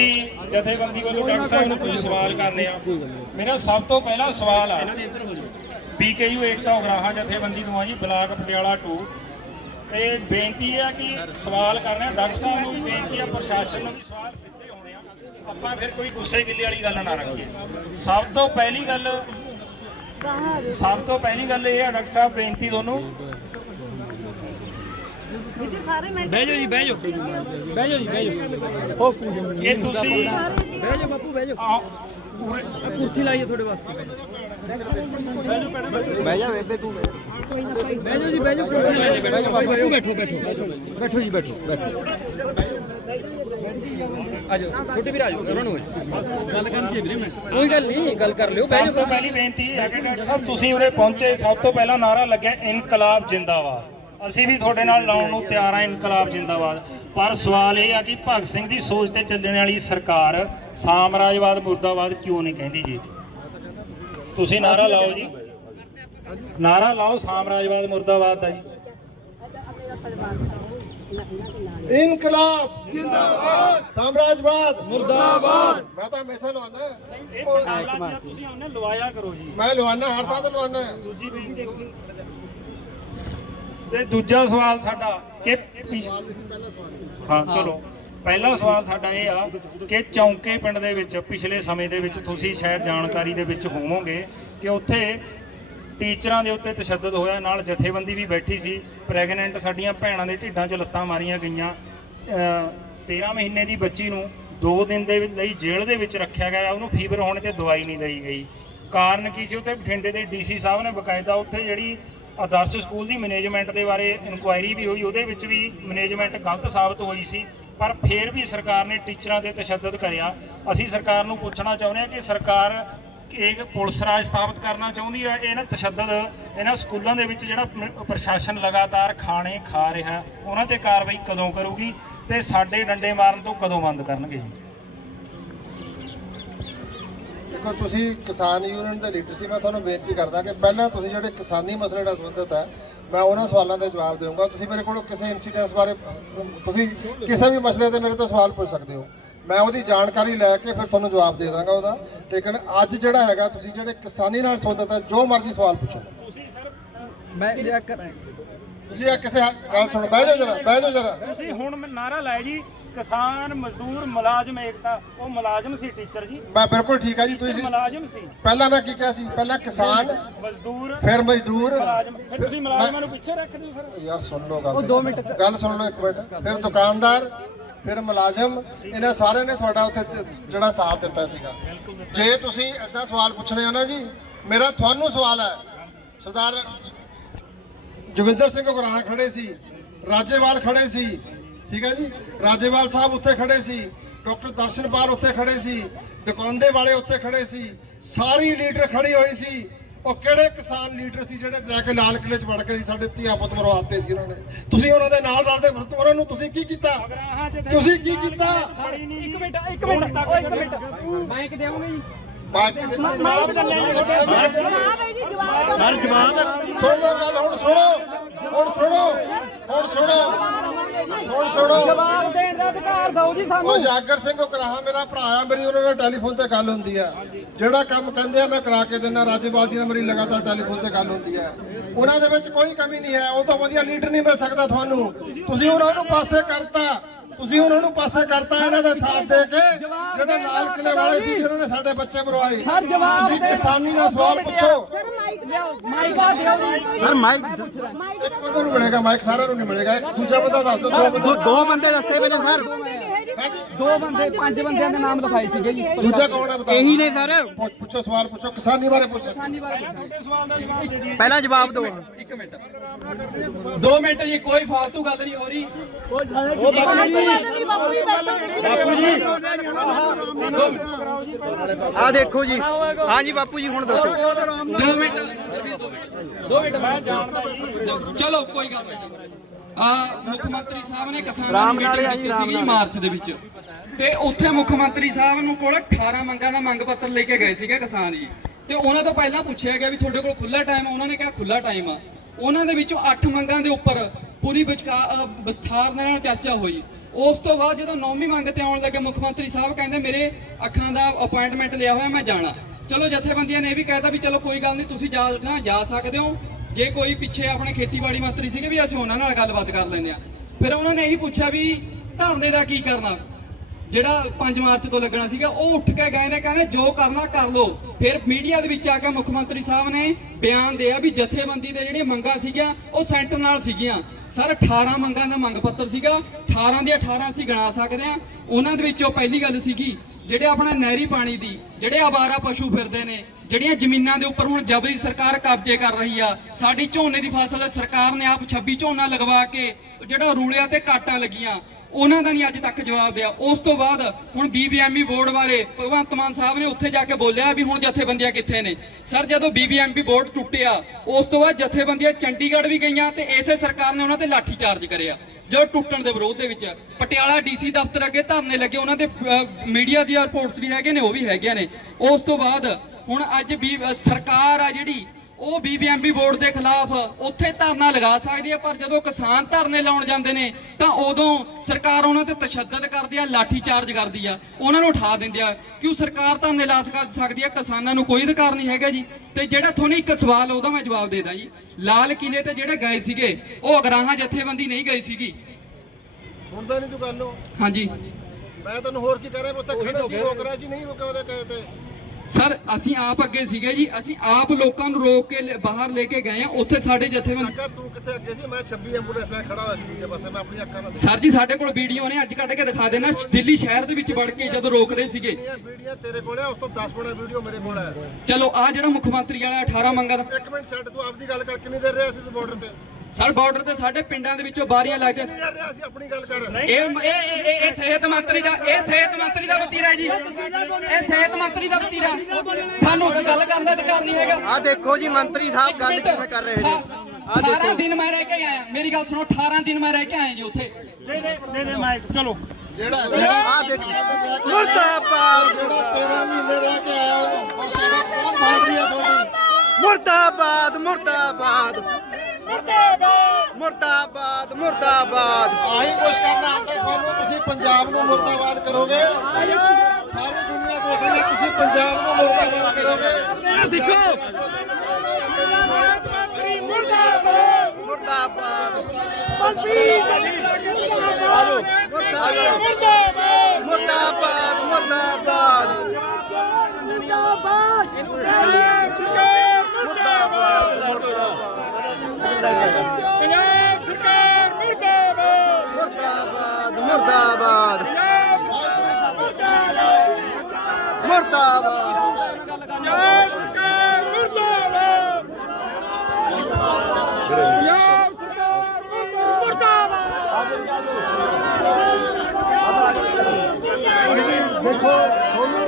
ਅਸੀਂ ਜਥੇਬੰਦੀ ਵੱਲੋਂ ਡਾਕਟਰ ਸਾਹਿਬ ਨੂੰ ਕੁਝ ਸਵਾਲ ਕਰਨੇ ਆ। ਮੇਰਾ ਸਭ ਤੋਂ ਪਹਿਲਾ ਸਵਾਲ ਆ, ਬੀਕੇਯੂ ਏਕਤਾ ਉਗਰਾਹਾਂ ਜਥੇਬੰਦੀ ਤੋਂ ਆ ਜੀ, ਬਲਾਕ ਪਟਿਆਲਾ 2 ਤੇ ਬੇਨਤੀ ਹੈ ਕਿ ਸਵਾਲ ਕਰਨੇ ਡਾਕਟਰ ਸਾਹਿਬ ਨੂੰ ਬੇਨਤੀ ਆ, ਪ੍ਰਸ਼ਾਸਨ ਨੂੰ ਵੀ ਸਵਾਲ ਸਿੱਧੇ ਹੋਣੇ ਆ। ਆਪਾਂ ਫਿਰ ਕੋਈ ਗੁੱਸੇ ਗਿੱਲੇ ਵਾਲੀ ਗੱਲ ਨਾ ਰੱਖੀਏ। ਸਭ ਤੋਂ ਪਹਿਲੀ ਗੱਲ, ਸਭ ਤੋਂ ਪਹਿਲੀ ਗੱਲ ਇਹ ਆ, ਡਾਕਟਰ ਸਾਹਿਬ, ਬੇਨਤੀ ਤੁਹਾਨੂੰ ਬਹਿ ਜਾਓ ਜੀ ਬਹਿ ਜਾਓ। ਬਹਿ ਜਾਓ ਜੀ ਬਹਿ ਜਾਓ। ਹੋ ਕਿ ਤੁਸੀਂ ਬਹਿ ਜਾਓ ਬਾਪੂ ਬਹਿ ਜਾਓ। ਆ, ਉਰੇ- ਆਹ ਕੁਰਸੀ ਲਾਈਏ ਤੁਹਾਡੇ ਵਾਸਤੇ। ਬਹਿ ਜਾ ਬੇਬੇ ਤੂੰ ਬਹਿ ਜਾਓ ਜੀ ਬਹਿ ਜਾਓ ਕੁਰਸੀ ਲਾਈਏ ਬਹਿ ਜਾਓ ਬਾਪੂ ਬੈਠੋ ਬੈਠੋ ਬੈਠੋ। ਜੀ ਬੈਠੋ ਬੈਠੋ। ਆ ਜਾਓ ਛੋਟੇ ਵੀਰ ਆ ਜਾਓ ਉਹਨਾਂ ਨੂੰ ਗੱਲ ਕਰਨ ਚ ਵੀਰੇ ਮੈਂ। ਕੋਈ ਗੱਲ ਨਹੀਂ ਗੱਲ ਕਰ ਲਿਓ ਬਹਿ ਸਭ ਤੋਂ ਜਾਓ ਪਹਿਲੀ ਬੇਨਤੀ ਹੈ ਕਿ ਸਾਹਿਬ ਤੁਸੀਂ ਉਰੇ ਪਹੁੰਚੇ ਸਭ ਤੋਂ ਪਹਿਲਾਂ ਨਾਰਾ ਲੱਗਿਆ ਇਨਕਲਾਬ ਜਿੰਦਾਬਾਦ। ਅਸੀਂ ਵੀ ਤੁਹਾਡੇ ਨਾਲ ਲਾਉਣ ਨੂੰ ਤਿਆਰ ਹਾਂ ਇਨਕਲਾਬ ਜਿੰਦਾਬਾਦ। ਪਰ ਸਵਾਲ ਇਹ ਆ ਕਿ ਭਗਤ ਸਿੰਘ ਦੀ ਸੋਚ ਤੇ ਚੱਲਣ ਵਾਲੀ ਸਰਕਾਰ ਸਾਮਰਾਜਵਾਦ ਮੁਰਦਾਬਾਦ ਕਿਉਂ ਨਹੀਂ ਕਹਿੰਦੀ ਜੀ? ਤੁਸੀਂ ਨਾਰਾ ਲਾਓ ਜੀ। ਨਾਰਾ ਲਾਓ ਸਾਮਰਾਜਵਾਦ ਮੁਰਦਾਬਾਦ ਦਾ ਜੀ। ਇਨਕਲਾਬ ਜਿੰਦਾਬਾਦ। ਸਾਮਰਾਜਵਾਦ। ਮੁਰਦਾਬਾਦ। ਮੈਂ ਤਾਂ ਹਮੇਸ਼ਾ ਲਵਾਨਾ ਤੁਸੀਂ ਉਹਨੇ ਲਵਾਇਆ ਕਰੋ ਜੀ। ਮੈਂ ਲਵਾਨਾ ਹਰ ਥਾਂ ਤੇ ਲਵਾਨਾ ਦੂਜੀ ਬੇਨਤੀ ਤੇ ਦੂਜਾ ਸਵਾਲ ਸਾਡਾ ਕਿ ਹਾਂ, ਚਲੋ। ਪਹਿਲਾ ਸਵਾਲ ਸਾਡਾ ਇਹ ਆ ਕਿ ਚੌਂਕੇ ਪਿੰਡ ਦੇ ਵਿੱਚ ਪਿਛਲੇ ਸਮੇਂ ਦੇ ਵਿੱਚ ਤੁਸੀਂ ਸ਼ਾਇਦ ਜਾਣਕਾਰੀ ਦੇ ਵਿੱਚ ਹੋਵੋਗੇ ਕਿ ਉੱਥੇ ਟੀਚਰਾਂ ਦੇ ਉੱਤੇ ਤਸ਼ੱਦਦ ਹੋਇਆ, ਨਾਲ ਜਥੇਬੰਦੀ ਵੀ ਬੈਠੀ ਸੀ। ਪ੍ਰੈਗਨੈਂਟ ਸਾਡੀਆਂ ਭੈਣਾਂ ਦੇ ਢਿੱਡਾਂ 'ਚ ਲੱਤਾਂ ਮਾਰੀਆਂ ਗਈਆਂ। ਅਹ 13 ਮਹੀਨੇ ਦੀ ਬੱਚੀ ਨੂੰ 2 ਦਿਨ ਦੇ ਲਈ ਜੇਲ੍ਹ ਦੇ ਵਿੱਚ ਰੱਖਿਆ ਗਿਆ। ਉਹਨੂੰ ਫੀਵਰ ਹੋਣ ਤੇ ਦਵਾਈ ਨਹੀਂ ਦਈ ਗਈ। ਕਾਰਨ ਕੀ ਸੀ? ਉੱਥੇ ਬਠਿੰਡੇ ਦੇ ਡੀਸੀ ਸਾਹਿਬ ਨੇ ਬਕਾਇਦਾ ਉੱਥੇ ਜਿਹੜੀ ਆਦਰਸ਼ ਸਕੂਲ ਦੀ ਮੈਨੇਜਮੈਂਟ ਦੇ ਬਾਰੇ ਇਨਕੁਆਇਰੀ ਵੀ ਹੋਈ, ਉਹਦੇ ਵਿੱਚ ਵੀ ਮੈਨੇਜਮੈਂਟ ਗਲਤ ਸਾਬਤ ਹੋਈ ਸੀ, ਪਰ ਫਿਰ ਵੀ ਸਰਕਾਰ ਨੇ ਟੀਚਰਾਂ ਤੇ ਤਸ਼ੱਦਦ ਕਰਿਆ। ਅਸੀਂ ਸਰਕਾਰ ਨੂੰ ਪੁੱਛਣਾ ਚਾਹੁੰਦੇ ਹਾਂ ਕਿ ਸਰਕਾਰ ਇੱਕ ਪੁਲਿਸ ਰਾਜ ਸਥਾਪਿਤ ਕਰਨਾ ਚਾਹੁੰਦੀ ਹੈ ਇਹਨਾਂ ਤਸ਼ੱਦਦ ਇਹਨਾਂ ਸਕੂਲਾਂ ਦੇ ਵਿੱਚ ਜਿਹੜਾ ਪ੍ਰਸ਼ਾਸਨ ਲਗਾਤਾਰ ਖਾਣੇ ਖਾ ਰਿਹਾ, ਉਹਨਾਂ ਤੇ ਕਾਰਵਾਈ ਕਦੋਂ ਕਰੂਗੀ ਤੇ ਸਾਡੇ ਡੰਡੇ ਮਾਰਨ ਤੋਂ ਕਦੋਂ ਬੰਦ ਕਰਨਗੇ ਜੀ? ਦੇਖੋ ਤੁਸੀਂ ਕਿਸਾਨ ਯੂਨੀਅਨ ਦੇ ਲੀਡਰ ਸੀ ਮੈਂ ਤੁਹਾਨੂੰ ਬੇਨਤੀ ਕਰਦਾ ਕਿ ਪਹਿਲਾਂ ਤੁਸੀਂ ਜਿਹੜੇ ਕਿਸਾਨੀ ਮਸਲੇ ਨਾਲ ਸੰਬੰਧਿਤ ਹੈ ਮੈਂ ਉਹਨਾਂ ਸਵਾਲਾਂ ਦੇ ਜਵਾਬ ਦੇਵਾਂਗਾ ਤੁਸੀਂ ਮੇਰੇ ਕੋਲੋਂ ਕਿਸੇ ਇਨਸੀਡੈਂਸ ਬਾਰੇ ਤੁਸੀਂ ਕਿਸੇ ਵੀ ਮਸਲੇ ਤੇ ਮੇਰੇ ਤੋਂ ਸਵਾਲ ਪੁੱਛ ਸਕਦੇ ਹੋ। ਮੈਂ ਉਹਦੀ ਜਾਣਕਾਰੀ ਲੈ ਕੇ ਫਿਰ ਤੁਹਾਨੂੰ ਜਵਾਬ ਦੇ ਦਾਂਗਾ ਉਹਦਾ। ਲੇਕਿਨ ਅੱਜ ਜਿਹੜਾ ਹੈਗਾ ਤੁਸੀਂ ਜਿਹੜੇ ਕਿਸਾਨੀ ਨਾਲ ਸੰਬੰਧਿਤ ਹੈ ਜੋ ਮਰਜ਼ੀ ਸਵਾਲ ਪੁੱਛੋ। ਤੁਸੀਂ ਸਰ ਮੈਂ ਇਹ ਕਰ- ਤੁਸੀਂ ਇਹ ਕਿਸੇ ਗੱਲ ਸੁਣੋ ਬਹਿ ਜਾਓ ਜਰਾ ਬਹਿ ਜਾਓ ਜਰਾ। ਤੁਸੀਂ ਹੁਣ ਨਾਰਾ ਲਾਇਆ ਜੀ ਕਿਸਾਨ ਮਜ਼ਦੂਰ ਮੁਲਾਜ਼ਮ ਏਕਤਾ ਉਹ ਮੁਲਾਜ਼ਮ ਸੀ ਟੀਚਰ ਜੀ। ਮੈਂ ਬਿਲਕੁਲ ਠੀਕ ਹੈ ਜੀ ਤੁਸੀਂ ਮੁਲਾਜ਼ਮ ਸੀ। ਪਹਿਲਾਂ ਮੈਂ ਕੀ ਕਿਹਾ ਸੀ? ਪਹਿਲਾਂ ਕਿਸਾਨ ਮਜ਼ਦੂਰ ਫਿਰ ਮਜ਼ਦੂਰ। ਮੁਲਾਜ਼ਮ। ਫਿਰ ਤੁਸੀਂ ਮੁਲਾਜ਼ਮਾਂ ਨੂੰ ਪਿੱਛੇ ਰੱਖਦੇ ਹੋ ਸਰ। ਯਾਰ ਸੁਣ ਲਓ ਗੱਲ ਉਹ ਦੋ ਮਿੰਟ ਗੱਲ ਸੁਣ ਲਓ ਇੱਕ ਮਿੰਟ। ਫਿਰ ਦੁਕਾਨਦਾਰ ਫਿਰ ਮੁਲਾਜ਼ਮ ਇਹਨਾਂ ਸਾਰਿਆਂ ਨੇ ਤੁਹਾਡਾ ਉੱਥੇ ਜਿਹੜਾ ਸਾਥ ਦਿੱਤਾ ਸੀਗਾ। ਜੇ ਤੁਸੀਂ ਏਦਾਂ ਸਵਾਲ ਪੁੱਛਣੇ ਆ ਨਾ ਜੀ ਮੇਰਾ ਤੁਹਾਨੂੰ ਸਵਾਲ ਹੈ। ਸਰਦਾਰ ਜੋਗਿੰਦਰ ਸਿੰਘ ਗੁਰਾਹਾਂ ਖੜੇ ਸੀ ਰਾਜੇਵਾਲ ਖੜੇ ਸੀ ਠੀਕ ਹੈ ਜੀ? ਰਾਜੇਵਾਲ ਸਾਹਿਬ ਉੱਥੇ ਖੜੇ ਸੀ ਡਾਕਟਰ ਦਰਸ਼ਨਪਾਲ ਉੱਥੇ ਖੜੇ ਸੀ ਦੁਕਾਨਦੇ ਵਾਲੇ ਉੱਥੇ ਖੜੇ ਸੀ ਸਾਰੀ ਲੀਡਰ ਖੜੀ ਹੋਈ ਸੀ। ਉਹ ਕਿਹੜੇ ਕਿਸਾਨ ਲੀਡਰ ਸੀ ਜਿਹੜੇ ਜਾ ਕੇ ਲਾਲ ਕਿਲੇ 'ਚ ਵੜ ਕੇ ਸੀ ਸਾਡੇ ਧੀਆ ਪੁੱਤ ਮਰਵਾਤੇ ਸੀ ਉਹਨਾਂ ਨੇ? ਤੁਸੀਂ ਉਹਨਾਂ ਦੇ ਨਾਲ ਰਲਦੇ ਫਿਰਦੇ ਉਹਨਾਂ ਨੂੰ ਤੁਸੀਂ ਕੀ ਕੀਤਾ? ਤੁਸੀਂ ਕੀ ਕੀਤਾ? ਇੱਕ ਮਿੰਟ ਇੱਕ ਮਿੰਟ ਓ ਇੱਕ ਮਿੰਟ। ਮਾਈਕ ਦੇਵਾਂਗੇ ਜੀ? ਬਾਕੀ ਸਰ ਜਵਾਬ ਸੁਣੋ ਗੱਲ ਹੁਣ ਸੁਣੋ। ਹੁਣ ਸੁਣੋ। ਹੁਣ ਸੁਣੋ। ਹੁਣ ਸੁਣੋ। ਜਵਾਬ ਦੇਣ ਦਾ ਅਧਿਕਾਰ ਦਿਓ ਜੀ ਸਾਨੂੰ। ਉਹ ਜਾਗਰ ਸਿੰਘ ਕਰਾਹਾ ਮੇਰਾ ਭਰਾ ਆ ਮੇਰੀ ਉਹਨਾਂ ਨਾਲ ਟੈਲੀਫੋਨ ਤੇ ਗੱਲ ਹੁੰਦੀ ਆ। ਜਿਹੜਾ ਕੰਮ ਕਹਿੰਦੇ ਆ ਮੈਂ ਕਰਾ ਕੇ ਦਿੰਦਾ। ਰਾਜੇਵਾਲ ਜੀ ਨਾਲ ਮੇਰੀ ਲਗਾਤਾਰ ਟੈਲੀਫੋਨ ਤੇ ਗੱਲ ਹੁੰਦੀ ਹੈ ਉਹਨਾਂ ਦੇ ਵਿੱਚ ਕੋਈ ਕਮੀ ਨਹੀਂ ਹੈ। ਉਹ ਤੋਂ ਵਧੀਆ ਲੀਡਰ ਨਹੀਂ ਮਿਲ ਸਕਦਾ ਤੁਹਾਨੂੰ। ਤੁਸੀਂ ਉਹਨਾਂ ਨੂੰ ਪਾਸੇ ਕਰਤਾ। ਤੁਸੀਂ ਉਹਨਾਂ ਨੂੰ ਪਾਸੇ ਕਰਤਾ ਇਹਨਾਂ ਦਾ ਸਾਥ ਦੇ ਕੇ ਜਿਹੜੇ ਲਾਲ ਕਿਲੇ ਵਾਲੇ ਸੀ ਜਿਹਨਾਂ ਨੇ ਸਾਡੇ ਬੱਚੇ ਮਰਵਾਏ। ਤੁਸੀਂ ਕਿਸਾਨੀ ਦਾ ਸਵਾਲ ਪੁੱਛੋ। ਸਰ ਮਾਈਕ ਇੱਕ ਬੰਦੇ ਨੂੰ ਮਿਲੇਗਾ ਮਾਈਕ ਸਾਰਿਆਂ ਨੂੰ ਨਹੀਂ ਮਿਲੇਗਾ। ਇੱਕ ਦੂਜਾ ਬੰਦਾ ਦੱਸ ਦਿਓ ਦੋ ਬੰਦੇ ਦੋ ਬੰਦੇ ਦੱਸੇ ਬਨੇ ਸਰ। ਦੋ ਬੰਦੇ ਪੰਜ ਬੰਦਿਆਂ ਦੇ ਨਾਮ ਲਿਖਾਏ ਸੀਗੇ ਜੀ। ਦੂਜਾ ਕੌਣ ਹੈ ਬਤਾਓ ਇਹੀ ਨੇ ਸਰ। ਪੁੱਛ- ਪੁੱਛੋ ਸਵਾਲ ਪੁੱਛੋ। ਕਿਸਾਨੀ ਬਾਰੇ ਪੁੱਛੋ। ਸਾਨੀ ਵਾਰ ਤੁਹਾਡੇ ਸਵਾਲ ਦਾ ਜਵਾਬ ਦੇ ਦਿਓ। ਪਹਿਲਾਂ ਜਵਾਬ ਦਿਓ ਦੋ ਮਿੰਟ ਜੀ ਕੋਈ ਫालतू ਗੱਲ ਨਹੀਂ ਹੋ ਰਹੀ। ਆ ਦੇਖੋ ਜੀ। ਹਾਂਜੀ ਬਾਪੂ ਜੀ ਹੁਣ ਦੱਸੋ। ਦੋ ਮਿੰਟ। ਦੋ ਮਿੰਟ। ਮੈਂ ਜਾਣਦਾ। ਚਲੋ ਕੋਈ ਗੱਲ ਨਹੀਂ। ਆ ਮੁੱਖ ਮੰਤਰੀ ਸਾਹਿਬ ਨੇ ਕਿਸਾਨਾਂ ਨਾਲ ਮੀਟਿੰਗ ਕੀਤੀ ਸੀਗੀ। ਮਾਰਚ ਦੇ ਵਿੱਚ। ਤੇ ਉੱਥੇ ਮੁੱਖ ਮੰਤਰੀ ਸਾਹਿਬ ਨੂੰ ਕੋਲ 18 ਮੰਗਾਂ ਦਾ ਮੰਗ ਪੱਤਰ ਲੈ ਕੇ ਗਏ ਸੀਗੇ ਕਿਸਾਨ ਜੀ। ਤੇ ਉਹਨਾਂ ਤੋਂ ਪਹਿਲਾਂ ਪੁੱਛਿਆ ਗਿਆ ਵੀ ਤੁਹਾਡੇ ਕੋਲ ਖੁੱਲਾ ਟਾਈਮ ਆ। ਉਹਨਾਂ ਨੇ ਕਿਹਾ ਖੁੱਲਾ ਟਾਈਮ ਆ। ਉਹਨਾਂ ਦੇ ਵਿੱਚੋਂ 8 ਮੰਗਾਂ ਦੇ ਉੱਪਰ ਪੂਰੀ ਵਿਸਥਾਰ ਨਾਲ ਚਰਚਾ ਹੋਈ। ਉਸ ਤੋਂ ਬਾਅਦ ਜਦੋਂ ਨੌਵੀਂ ਮੰਗ ਤੇ ਆਉਣ ਲੱਗੇ ਮੁੱਖ ਮੰਤਰੀ ਸਾਹਿਬ ਕਹਿੰਦੇ ਮੇਰੇ ਅੱਖਾਂ ਦਾ ਅਪਾਇੰਟਮੈਂਟ ਲਿਆ ਹੋਇਆ ਮੈਂ ਜਾਣਾ। ਚਲੋ ਜਥੇਬੰਦੀਆਂ ਨੇ ਇਹ ਵੀ ਕਹਿਤਾ ਵੀ ਚਲੋ ਕੋਈ ਗੱਲ ਨਹੀਂ ਤੁਸੀਂ ਜਾ ਨਾ ਜਾ ਸਕਦੇ ਹੋ। ਜੇ ਕੋਈ ਪਿੱਛੇ ਆਪਣੇ ਖੇਤੀਬਾੜੀ ਮੰਤਰੀ ਸੀਗੇ ਵੀ ਅਸੀਂ ਉਹਨਾਂ ਨਾਲ ਗੱਲਬਾਤ ਕਰ ਲੈਂਦੇ ਆ ਫਿਰ ਉਹਨਾਂ ਨੇ ਇਹੀ ਪੁੱਛਿਆ ਵੀ ਧਰਨੇ ਦਾ ਕੀ ਕਰਨਾ? ਜਿਹੜਾ 5 ਮਾਰਚ ਤੋਂ ਲੱਗਣਾ ਸੀਗਾ, ਉਹ ਉੱਠ ਕੇ ਗਏ ਨੇ, ਕਹਿੰਦੇ ਜੋ ਕਰਨਾ ਕਰ ਲੋ ਫਿਰ ਮੀਡੀਆ ਦੇ ਵਿੱਚ ਆ ਕੇ ਮੁੱਖ ਮੰਤਰੀ ਸਾਹਿਬ ਨੇ ਬਿਆਨ ਦਿਆ ਵੀ ਜਥੇਬੰਦੀ ਦੇ ਜਿਹੜੀਆਂ ਮੰਗਾਂ ਸੀਗੀਆਂ, ਉਹ ਸੈਂਟਰ ਨਾਲ ਸੀਗੀਆਂ। ਸਰ 18 ਮੰਗਾਂ ਦਾ ਮੰਗ ਪੱਤਰ ਸੀਗਾ 18 ਦੀਆਂ 18 ਅਸੀਂ ਗਣਾ ਸਕਦੇ ਆ ਉਹਨਾਂ ਦੇ ਵਿੱਚੋਂ ਪਹਿਲੀ ਗੱਲ ਸੀਗੀ ਜਿਹੜੇ ਆਪਣਾ ਨਹਿਰੀ ਪਾਣੀ ਦੀ, ਜਿਹੜੇ ਆਵਾਰਾ ਪਸ਼ੂ ਫਿਰਦੇ ਨੇ, ਜਿਹੜੀਆਂ ਜ਼ਮੀਨਾਂ ਦੇ ਉੱਪਰ ਹੁਣ ਜਬਰੀ ਸਰਕਾਰ ਕਬਜ਼ੇ ਕਰ ਰਹੀ ਆ, ਸਾਡੀ ਝੋਨੇ ਦੀ ਫਸਲ ਸਰਕਾਰ ਨੇ ਆਪ 26 ਝੋਨਾ ਲਗਵਾ ਕੇ ਜਿਹੜਾ ਰੂਲਿਆਂ ਤੇ ਕਾਟਾਂ ਲੱਗੀਆਂ, ਉਹਨਾਂ ਦਾ ਨਹੀਂ ਅੱਜ ਤੱਕ ਜਵਾਬ ਦਿਆ। ਉਸ ਤੋਂ ਬਾਅਦ ਹੁਣ ਬੀਬੀਐਮਬੀ ਬੋਰਡ ਬਾਰੇ ਭਗਵੰਤ ਮਾਨ ਸਾਹਿਬ ਨੇ ਉੱਥੇ ਜਾ ਕੇ ਬੋਲਿਆ ਵੀ ਹੁਣ ਜਥੇਬੰਦੀਆਂ ਕਿੱਥੇ ਨੇ। ਸਰ, ਜਦੋਂ ਬੀਬੀਐਮਬੀ ਬੋਰਡ ਟੁੱਟਿਆ, ਉਸ ਤੋਂ ਬਾਅਦ ਜਥੇਬੰਦੀਆਂ ਚੰਡੀਗੜ੍ਹ ਵੀ ਗਈਆਂ ਤੇ ਇਸੇ ਸਰਕਾਰ ਨੇ ਉਹਨਾਂ ਤੇ ਲਾਠੀ ਚਾਰਜ ਕਰਿਆ। ਜੋ ਟੁੱਟਣ ਦੇ ਵਿਰੋਧ ਦੇ ਵਿੱਚ ਪਟਿਆਲਾ ਡੀਸੀ ਦਫ਼ਤਰ ਅੱਗੇ ਧਰਨੇ ਲੱਗੇ, ਉਹਨਾਂ ਦੇ ਮੀਡੀਆ ਦੀਆਂ ਰਿਪੋਰਟਸ ਵੀ ਹੈਗੇ ਨੇ, ਉਹ ਵੀ ਹੈਗੀਆਂ ਨੇ। ਉਸ ਤੋਂ ਬਾਅਦ ਹੁਣ ਅੱਜ ਵੀ ਸਰਕਾਰ ਆ ਜਿਹੜੀ ਉਹ ਬੀਬੀਐਮਬੀ ਬੋਰਡ ਦੇ ਖਿਲਾਫ ਉੱਥੇ ਧਰਨਾ ਲਗਾ ਸਕਦੀ ਹੈ ਪਰ ਜਦੋਂ ਕਿਸਾਨ ਧਰਨੇ ਲਾਉਣ ਜਾਂਦੇ ਨੇ ਤਾਂ ਉਦੋਂ ਸਰਕਾਰ ਉਹਨਾਂ ਤੇ ਤਸ਼ੱਦਦ ਕਰਦੀ ਆ ਲਾਠੀ ਚਾਰਜ ਕਰਦੀ ਆ ਉਹਨਾਂ ਨੂੰ ਉਠਾ ਦਿੰਦੀ ਆ। ਕਿਉਂ ਸਰਕਾਰ ਧਰਨੇ ਲਾ ਸਕ- ਸਕਦੀ ਆ? ਕਿਸਾਨਾਂ ਨੂੰ ਕੋਈ ਅਧਿਕਾਰ ਨਹੀਂ ਹੈਗਾ ਜੀ। ਤੇ ਜਿਹੜਾ ਤੁਹਾਨੂੰ ਇੱਕ ਸਵਾਲ ਉਹਦਾ ਮੈਂ ਜਵਾਬ ਦੇਦਾ ਜੀ। ਲਾਲ ਕਿਲੇ ਤੇ ਜਿਹੜੇ ਗਏ ਸੀਗੇ ਉਹ ਅਗਰਾਹਾਂ ਜਥੇਬੰਦੀ ਨਹੀਂ ਗਈ ਸੀਗੀ। ਸੁਣਦਾ ਨਹੀਂ ਤੂੰ ਗੱਲ ਨੂੰ? ਹਾਂਜੀ। ਮੈਂ ਤੈਨੂੰ ਹੋਰ ਕੀ ਕਰ ਰਿਹਾ ਉੱਥੇ ਖੜੇ ਸੀ ਰੋਕ ਰਿਹਾ ਸੀ ਨਹੀਂ ਰੁਕਿਆ ਉਹਦੇ ਕਹੇ ਤੇ। ਸਰ ਅਸੀਂ ਆਪ ਅੱਗੇ ਸੀਗੇ ਜੀ। ਅਸੀਂ ਆਪ ਲੋਕਾਂ ਨੂੰ ਰੋਕ ਕੇ ਲੈ- ਬਾਹਰ ਲੈ ਕੇ ਗਏ ਆ। ਉੱਥੇ ਸਾਡੇ ਜਥੇਬੰਦੀ ਤੂੰ ਕਿੱਥੇ ਅੱਗੇ ਸੀ? ਮੈਂ 26 ਐਂਬੂਲੈਂਸ ਲੈ ਖੜਾ ਹੋਇਆ ਸੀ ਦੂਜੇ ਪਾਸੇ। ਮੈਂ ਆਪਣੀ ਅੱਖਾਂ ਨਾਲ ਸਰ ਜੀ ਸਾਡੇ ਕੋਲ ਵੀਡੀਓ ਨੇ। ਅੱਜ ਕੱਢ ਕੇ ਦਿਖਾ ਦੇਣਾ। ਦਿੱਲੀ ਸ਼ਹਿਰ ਦੇ ਵਿੱਚ ਵੜ ਕੇ ਜਦੋਂ ਰੋਕ ਰਹੇ ਸੀਗੇ। ਕਿੰਨੀਆਂ ਵੀਡੀਓ ਤੇਰੇ ਕੋਲ ਹੈ ਉਸ ਤੋਂ 10 ਗੁਣਾ ਵੀਡੀਓ ਮੇਰੇ ਕੋਲ ਹੈ ਚਲੋ ਆ ਜਿਹੜਾ ਮੁੱਖ ਮੰਤਰੀ ਵਾਲਾ 18 ਮੰਗਾ ਦਾ ਇੱਕ ਮਿੰਟ ਛੱਡ ਤੂੰ ਆਪਦੀ ਗੱਲ ਕਰ। ਕਿੰਨੀ ਦੇਰ ਰਿਹਾ ਸੀ ਤੂੰ ਬਾਰਡਰ ਤੇ? ਸਰ ਬਾਰਡਰ ਤੇ ਸਾਡੇ ਪਿੰਡਾਂ ਦੇ ਵਿੱਚੋਂ ਬਾਰੀਆਂ ਲੱਗਦੀਆਂ ਸੀ। ਕਿੰਨੀ ਦੇਰ ਰਿਹਾ ਸੀ ਆਪਣੀ ਗੱਲ ਕਰ ਇਹ ਇਹ ਇਹ- ਸਿਹਤ ਮੰਤਰੀ ਦਾ ਇਹ ਸਿਹਤ ਮੰਤਰੀ ਦਾ ਵਤੀਰਾ ਹੈ ਜੀ। ਇਹ ਸਿਹਤ ਮੰਤਰੀ ਦਾ ਵਤੀਰਾ ਸਾਨੂੰ ਗੱਲ ਕਰਨ ਦਾ ਅਧਿਕਾਰ ਨਹੀਂ ਹੈਗਾ। ਆ ਦੇਖੋ ਜੀ ਮੰਤਰੀ ਸਾਹਿਬ ਗੱਲ ਕਿਵੇਂ ਕਰ ਰਹੇ ਨੇ। ਅਠਾ- 18 ਦਿਨ ਮੈਂ ਰਹਿ ਕੇ ਆਇਆ। ਮੇਰੀ ਗੱਲ ਸੁਣੋ 18 ਦਿਨ ਮੈਂ ਰਹਿ ਕੇ ਆਇਆ ਜੀ ਉੱਥੇ। ਦੇ ਦੇ ਦੇ ਮਾਈਕ ਚਲੋ। ਜਿਹੜਾ ਜਿਹੜਾ ਆ ਦੇਖੋ। ਮੁਰਦਾਬਾਦ। ਜਿਹੜਾ 13 ਮਹੀਨੇ ਰਹਿ ਕੇ ਆਇਆ ਉਹ ਸਾਡਾ ਬਹੁਤ ਬਹਾਦਰੀ ਆ ਤੁਹਾਡੀ। ਮੁਰਦਾਬਾਦ ਮੁਰਦਾਬਾਦ। ਮੁਰਦਾਬਾਦ। ਮੁਰਦਾਬਾਦ ਮੁਰਦਾਬਾਦ। ਆਹੀ ਕੁਛ ਕਰਨਾ ਆਉਂਦਾ ਤੁਹਾਨੂੰ ਤੁਸੀਂ ਪੰਜਾਬ ਨੂੰ ਮੁਰਦਾਬਾਦ ਕਰੋਗੇ। ਸਾਰੀ ਦੁਨੀਆ ਦੇਖ ਰਹੀ ਹੈ ਤੁਸੀਂ ਪੰਜਾਬ ਨੂੰ ਮੁਰਦਾਬਾਦ ਕਰੋਗੇ। ਸਿੱਖੋ? ਮੁਰਦਾਬਾਦ। ਮੁਰਦਾਬਾਦ। ਮੁਰਦਾਬਾਦ। ਮੁਰਦਾਬਾਦ ਮੁਰਦਾਬਾਦ। ਪੰਜਾਬ ਸਰਕਾਰ ਮੁਰਦਾਬਾਦ। ਮੁਰਦਾਬਾਦ ਮੁਰਦਾਬਾਦ। ਮੁਰਦਾਬਾਦ ਪੰਜਾਬ ਸਰਕਾਰ ਮੁਰਦਾਬਾਦ। ਪੰਜਾਬ ਸਰਕਾਰ ਮੁਰਦਾਬਾਦ। ਦੇਖੋ